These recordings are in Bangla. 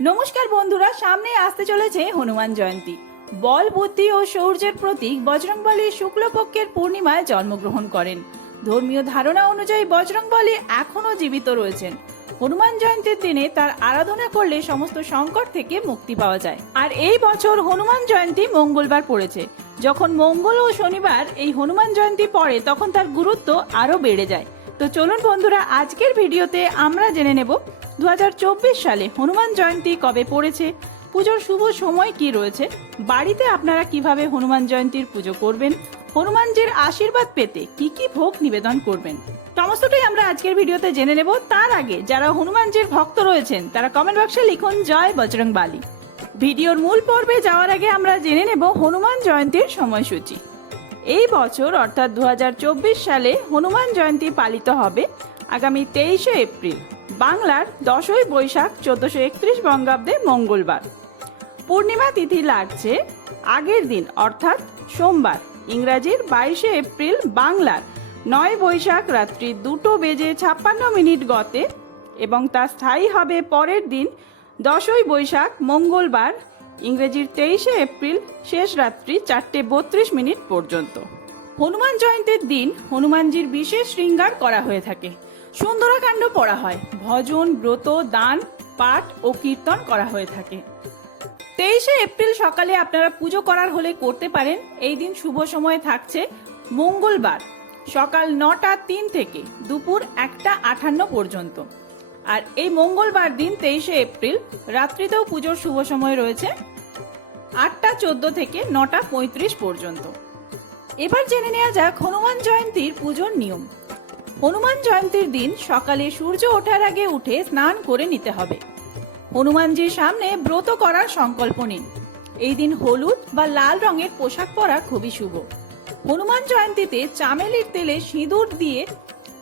নমস্কার বন্ধুরা, সামনে আসতে চলেছে হনুমান জয়ন্তী। বল, বুদ্ধি ও শৌর্যের প্রতীক বজরংবলী শুক্লপক্ষের পূর্ণিমায় জন্মগ্রহণ করেন। ধর্মীয় ধারণা অনুযায়ী বজরংবলী এখনো জীবিত রয়েছেন। হনুমান জয়ন্তীর দিনে তার আরাধনা করলে সমস্ত সংকট থেকে মুক্তি পাওয়া যায়। আর এই বছর হনুমান জয়ন্তী মঙ্গলবার পড়েছে। যখন মঙ্গল ও শনিবার এই হনুমান জয়ন্তী পড়ে তখন তার গুরুত্ব আরো বেড়ে যায়। তো চলুন বন্ধুরা, আজকের ভিডিওতে আমরা জেনে নেব 2024 সালে হনুমান জয়ন্তী কবে পড়েছে, পুজোর শুভ সময় কি রয়েছে, বাড়িতে আপনারা কিভাবে হনুমান জয়ন্তীর পুজো করবেন, হনুমানজির আশীর্বাদ পেতে কি কি ভোগ নিবেদন করবেন, সমস্তটাই আমরা আজকের ভিডিওতে জেনে নেব। তার আগে যারা হনুমানজির ভক্ত রয়েছেন তারা কমেন্ট বক্সে লিখুন জয় বজরংবলী। ভিডিওর মূল পর্বে যাওয়ার আগে আমরা জেনে নেব হনুমান জয়ন্তীর সময়সূচি। এই বছর অর্থাৎ 2024 সালে হনুমান জয়ন্তী পালিত হবে আগামী 23শে এপ্রিল, বাংলার 10ই বৈশাখ 1431 বঙ্গাব্দে মঙ্গলবার। পূর্ণিমা তিথি লাগছে আগের দিন অর্থাৎ সোমবার, ইংরাজির 22শে এপ্রিল, বাংলার 9 বৈশাখ রাত্রি 2:56 গতে, এবং তা স্থায়ী হবে পরের দিন 10ই বৈশাখ মঙ্গলবার, ইংরেজির 23শে এপ্রিল, শেষ রাত্রি 4:32 পর্যন্ত। হনুমান জয়ন্তীর দিন হনুমানজির বিশেষ শৃঙ্গার করা হয়ে থাকে। সুন্দরাকাণ্ড পড়া হয়, ভজন, ব্রত, দান, পাঠ ও কীর্তন করা হয়ে থাকে। 23শে এপ্রিল সকালে আপনারা পুজো করার হলে করতে পারেন। এই দিন শুভ সময় থাকছে মঙ্গলবার সকাল 9:03 থেকে দুপুর 1:58 পর্যন্ত। আর এই মঙ্গলবার দিন 23শে এপ্রিল রাত্রিতেও পুজোর শুভ সময় রয়েছে 8:14 থেকে 9:35 পর্যন্ত। এবার জেনে নেওয়া যাক হনুমান জয়ন্তীর পুজোর নিয়ম। হনুমান জয়ন্তীর দিন সকালে সূর্য ওঠার আগে উঠে স্নান করে নিতে হবে। হনুমানজির সামনে ব্রত করার সংকল্প নিন। এই দিন হলুদ বা লাল রঙের পোশাক পরা খুবই শুভ। হনুমান জয়ন্তীতে চামেলির তেলে সিঁদুর দিয়ে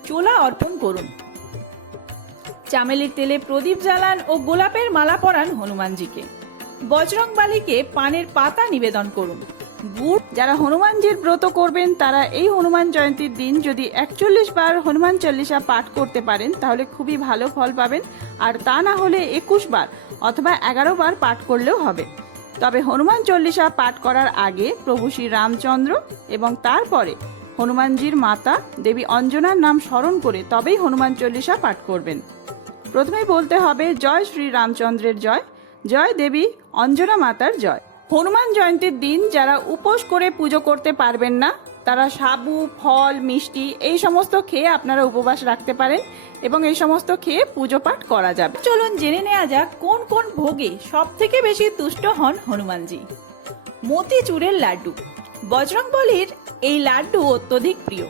চোলা অর্পণ করুন। চামেলির তেলে প্রদীপ জ্বালান ও গোলাপের মালা পরান হনুমানজিকে। বজরংবলীকে পানের পাতা নিবেদন করুন। গুড়, যারা হনুমানজির ব্রত করবেন তারা এই হনুমান জয়ন্তীর দিন যদি 41 বার হনুমান চল্লিশা পাঠ করতে পারেন তাহলে খুবই ভালো ফল পাবেন, আর তা না হলে 21 বার অথবা 11 বার পাঠ করলেও হবে। তবে হনুমান চল্লিশা পাঠ করার আগে প্রভু শ্রী রামচন্দ্র এবং তারপরে হনুমানজির মাতা দেবী অঞ্জনার নাম স্মরণ করে তবেই হনুমান চল্লিশা পাঠ করবেন। প্রথমেই বলতে হবে জয় শ্রী রামচন্দ্রের জয়, জয় দেবী অঞ্জনা মাতার জয়। হনুমান জয়ন্তীর দিন যারা উপোস করে পুজো করতে পারবেন না তারা সাবু, ফল, মিষ্টি এই সমস্ত খেয়ে আপনারা উপবাস রাখতে পারেন এবং এই সমস্ত খেয়ে পুজো পাঠ করা যাবে। চলুন জেনে নেওয়া যাক কোন কোন ভোগে সব থেকে বেশি তুষ্ট হন হনুমানজি। মতিচুরের লাড্ডু। বজরংবলীর এই লাড্ডু অত্যধিক প্রিয়।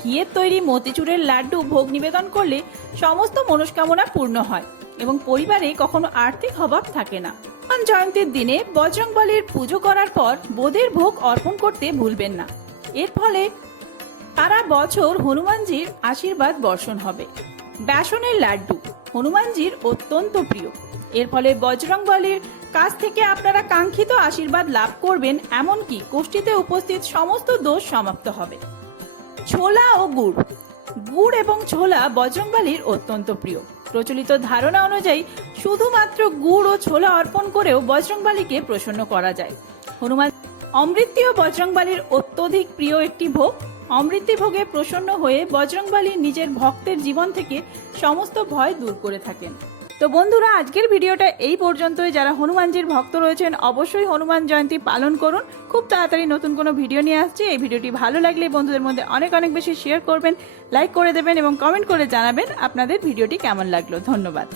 ঘিয়ের তৈরি মতিচুরের লাড্ডু ভোগ নিবেদন করলে সমস্ত মনস্কামনা পূর্ণ হয় এবং পরিবারে কখনো আর্থিক অভাব থাকে না। হনুমান জয়ন্তীর দিনে বজরংবলীর পুজো করার পর বোদের ভোগ অর্পণ করতে ভুলবেন না। এর ফলে সারা বছর হনুমানজির আশীর্বাদ বর্ষণ হবে। বেসনের লাড্ডু হনুমানজির অত্যন্ত প্রিয়। এর ফলে বজরংবলীর কাছ থেকে আপনারা কাঙ্ক্ষিত আশীর্বাদ লাভ করবেন, এমনকি কোষ্ঠীতে উপস্থিত সমস্ত দোষ সমাপ্ত হবে। ছোলা ও গুড়। গুড় এবং ছোলা বজরংবলীর অত্যন্ত প্রিয়। প্রচলিত ধারণা অনুযায়ী শুধুমাত্র গুড় ও ছোলা অর্পণ করেও বজরংবলীকে প্রসন্ন করা যায়। হনুমান অমৃতিও বজরংবলীর অত্যধিক প্রিয় একটি ভোগ। অমৃতি ভোগে প্রসন্ন হয়ে বজরংবলী নিজের ভক্তের জীবন থেকে সমস্ত ভয় দূর করে থাকেন। তো বন্ধুরা, আজকের ভিডিওটা এই পর্যন্তই। যারা হনুমানজির ভক্ত রয়েছেন অবশ্যই হনুমান জয়ন্তী পালন করুন। খুব তাড়াতাড়ি নতুন কোনো ভিডিও নিয়ে আসছি। এই ভিডিওটি ভালো লাগলে বন্ধুদের মধ্যে অনেক অনেক বেশি শেয়ার করবেন, লাইক করে দেবেন এবং কমেন্ট করে জানাবেন আপনাদের ভিডিওটি কেমন লাগলো। ধন্যবাদ।